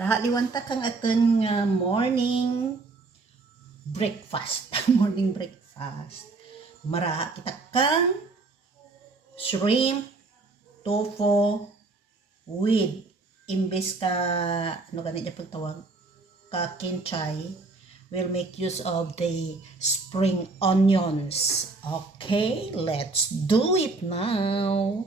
Rahaliwanta kang aton nga morning breakfast. Morning breakfast. Maraha kita kang shrimp, tofu, with imbes ka, ano ganit yung pagtawag, ka kinchay, we'll make use of the spring onions. Okay, let's do it now.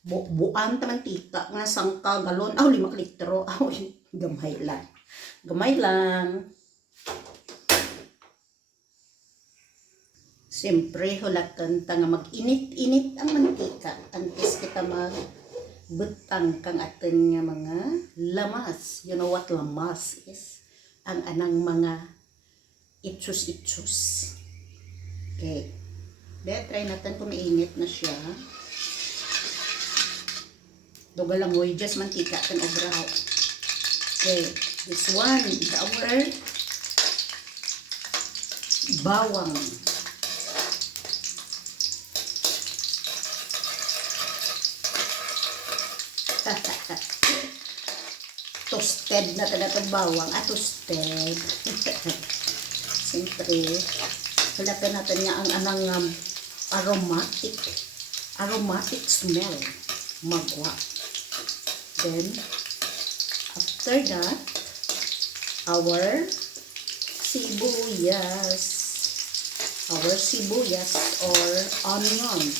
Buan ta mantika nga sangka galon 5 litro. Gamay lang. Gamay lang. Siyempre hulatan ta nga mag-init-init ang mantika antes kita magbutang kang aton nga mga lamas. You know what lamas is? Ang anang mga itsus-itsus. Okay. Dahil try natin kung mainit na siya. Dugal lang moy just mantika kan obraw. Okay, this one is our bawang. Toasted na talaga bawang at toasted. Siyempre, halapin natin niya ang anang aromatic smell. Magwa. Then, after that, our sibuyas or onions.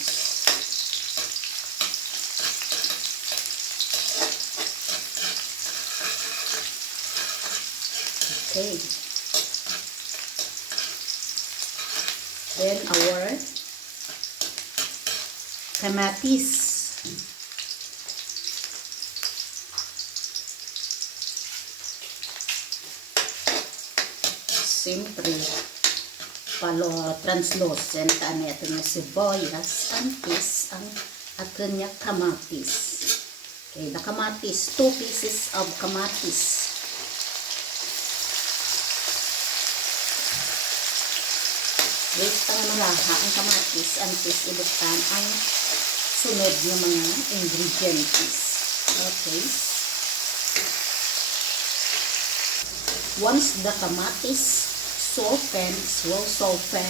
Okay. Then, our kamatis. Siyempre, palo translucent ano ito nga sibuyas, antis, ang atin nga kamatis. Okay, the kamatis, 2 pieces of kamatis. Wait pa nga malaha ang kamatis, antis, ibutan ang sunod ng mga ingredients. Okay. Once the kamatis will soften,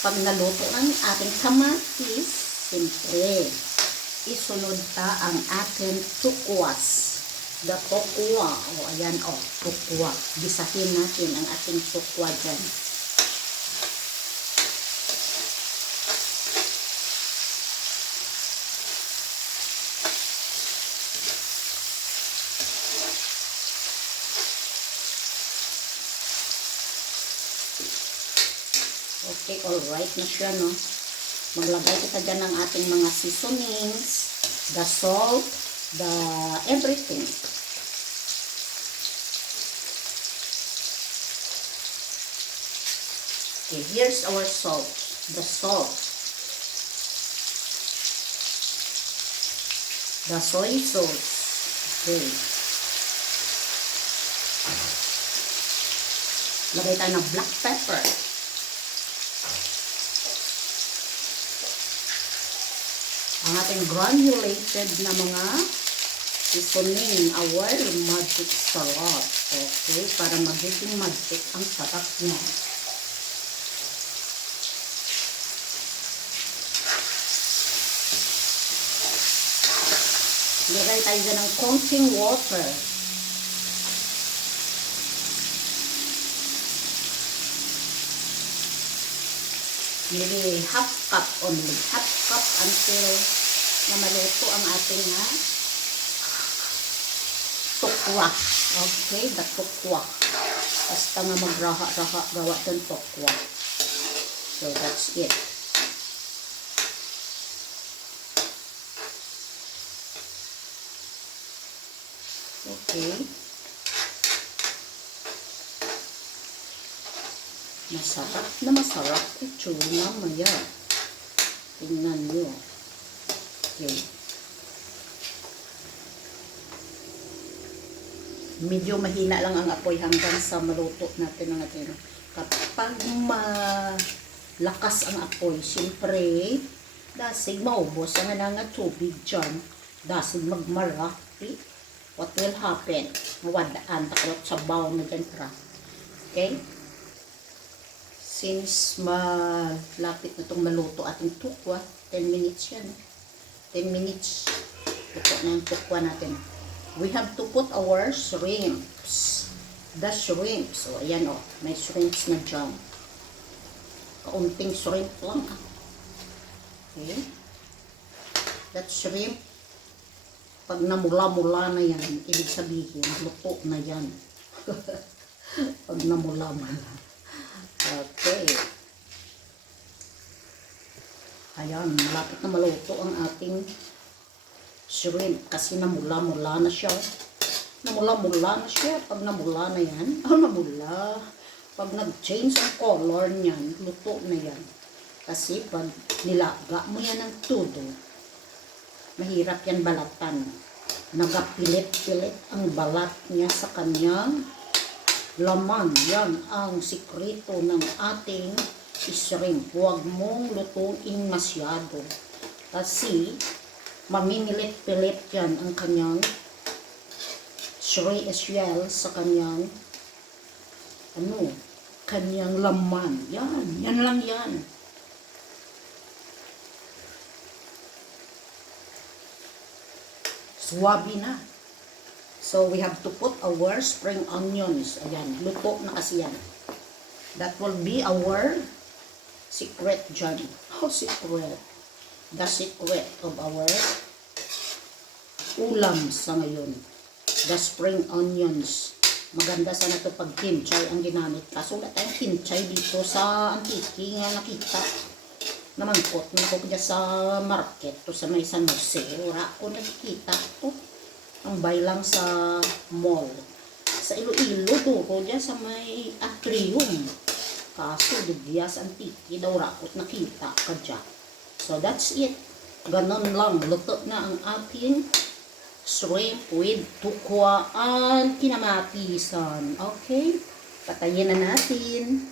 pag naluto ang ating kamatis, siyempre, isunod ta ang ating tukwas. The tukwa, ayan tukwa. Bisahin natin ang ating tukwa dyan. Okay, alright na siya, no? Maglagay kita dyan ng ating mga seasonings, the salt, the everything. Okay, here's our salt. The salt. The soy sauce. Okay. Lagay tayo ng black pepper. Ang ating granulated na mga seasoning, our magic sarap. Okay, para magiging magic ang sarap niya. Lagay tayo dyan ng konting water. Maybe half cup only. Half cup until na maluto ang ating tukwa. Okay, the tukwa. Basta nga magraha-raha gawa ng tukwa. So, that's it. Okay. Masarap ito mamaya. Tingnan nyo. Okay. Medyo mahina lang ang apoy hanggang sa maluto natin ang ating. Kapag malakas ang apoy, siyempre, dasig maubos ang nga tubig dyan. Dasig magmara. See? What will happen? Mawadaan takrot sa baw na dyan tra. Okay? Since malapit na itong maluto ating tukwa, 10 minutes yan. 10 minutes. Luto na yung tukwa natin. We have to put our shrimps. The shrimps. So, ayan o. May shrimps na dyan. Kaunting shrimp lang. Okay. That shrimp, pag namula-mula na yan, ibig sabihin, luto na yan. Pag namula-mula. Okay. Ayan, malapit na maluto ang ating shrimp kasi namula-mula na siya. Namula-mula na siya. Pag namula na yan, namula. Pag nag-change ang color niyan, luto na yan. Kasi pag nilaga mo yan ng todo, mahirap yan balatan. Nagapilit-pilit ang balat niya sa kanyang laman. Yan ang sikreto ng ating shrimp. Huwag mong lutuin masyado. Kasi mamimilit-pilit yan ang kanyang shell sa kanyang kanyang laman. Yan lang yan. Swabe na. So, we have to put our spring onions. Ayan, luto na kasi yan. That will be our secret dyan. Oh, secret. The secret of our ulam sa ngayon. The spring onions. Maganda sana ito pag kimchay ang ginamit. Kaso wala tayong kimchay dito sa Antique nga nakita. Namangkot ko dyan sa market to sa may San Jose. Wala ko nakikita to. Ang bay lang sa mall. Sa Iloilo ko dyan sa may atrium. Kaso Dugyas Antique daw rakot nakita ka dyan. So that's it. Ganon lang. Luto na ang ating shrimp with tukwa at kinamatisan. Okay? Patayin na natin.